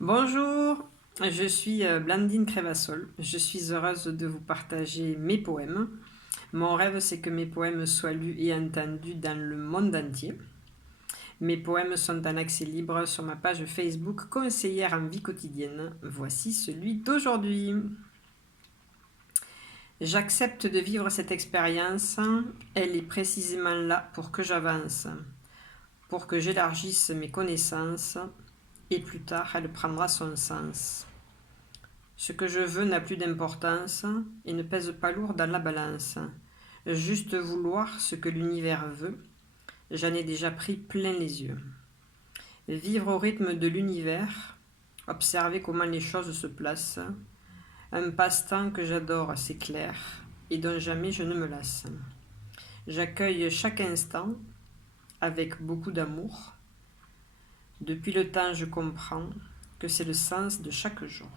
Bonjour, je suis Blandine Crévassol. Je suis heureuse de vous partager mes poèmes. Mon rêve, c'est que mes poèmes soient lus et entendus dans le monde entier. Mes poèmes sont en accès libre sur ma page Facebook Conseillère en vie quotidienne. Voici celui d'aujourd'hui. J'accepte de vivre cette expérience. Elle est précisément là pour que j'avance, pour que j'élargisse mes connaissances, et plus tard, elle prendra son sens. Ce que je veux n'a plus d'importance et ne pèse pas lourd dans la balance. Juste vouloir ce que l'univers veut, j'en ai déjà pris plein les yeux. Vivre au rythme de l'univers, observer comment les choses se placent, un passe-temps que j'adore, c'est clair, et dont jamais je ne me lasse. J'accueille chaque instant avec beaucoup d'amour. Depuis le temps, je comprends que c'est le sens de chaque jour.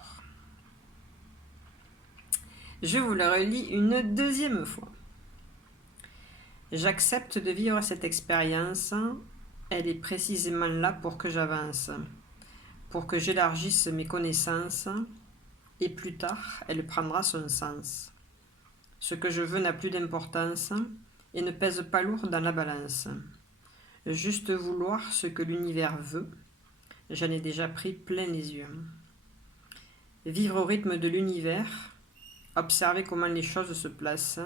Je vous le relis une deuxième fois. J'accepte de vivre cette expérience. Elle est précisément là pour que j'avance, pour que j'élargisse mes connaissances, et plus tard, elle prendra son sens. Ce que je veux n'a plus d'importance et ne pèse pas lourd dans la balance. Juste vouloir ce que l'univers veut, j'en ai déjà pris plein les yeux. Vivre au rythme de l'univers, observer comment les choses se placent,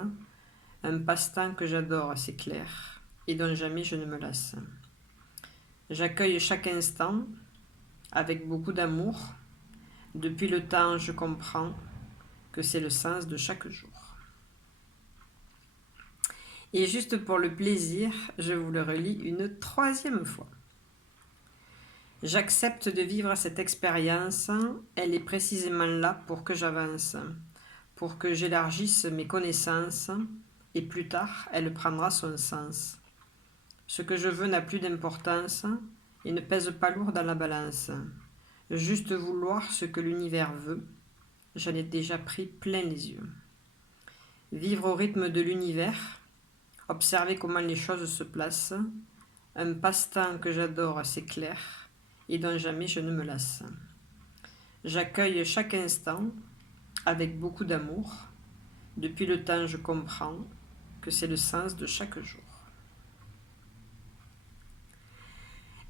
un passe-temps que j'adore, c'est clair, et dont jamais je ne me lasse. J'accueille chaque instant avec beaucoup d'amour. Depuis le temps, je comprends que c'est le sens de chaque jour. Et juste pour le plaisir, je vous le relis une troisième fois. J'accepte de vivre cette expérience. Elle est précisément là pour que j'avance, pour que j'élargisse mes connaissances, et plus tard, elle prendra son sens. Ce que je veux n'a plus d'importance et ne pèse pas lourd dans la balance. Juste vouloir ce que l'univers veut, j'en ai déjà pris plein les yeux. Vivre au rythme de l'univers, observer comment les choses se placent, un passe-temps que j'adore, c'est clair, et dont jamais je ne me lasse. J'accueille chaque instant avec beaucoup d'amour. Depuis le temps, je comprends que c'est le sens de chaque jour.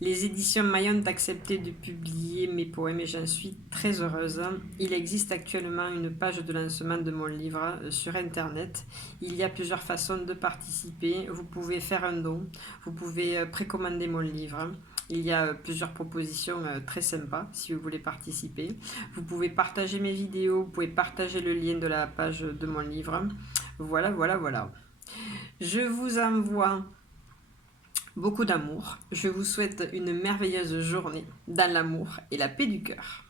Les éditions Maille ont accepté de publier mes poèmes et j'en suis très heureuse. Il existe actuellement une page de lancement de mon livre sur internet. Il y a plusieurs façons de participer. Vous pouvez faire un don, vous pouvez précommander mon livre. Il y a plusieurs propositions très sympas si vous voulez participer. Vous pouvez partager mes vidéos, vous pouvez partager le lien de la page de mon livre. Voilà. Je vous envoie beaucoup d'amour. Je vous souhaite une merveilleuse journée dans l'amour et la paix du cœur.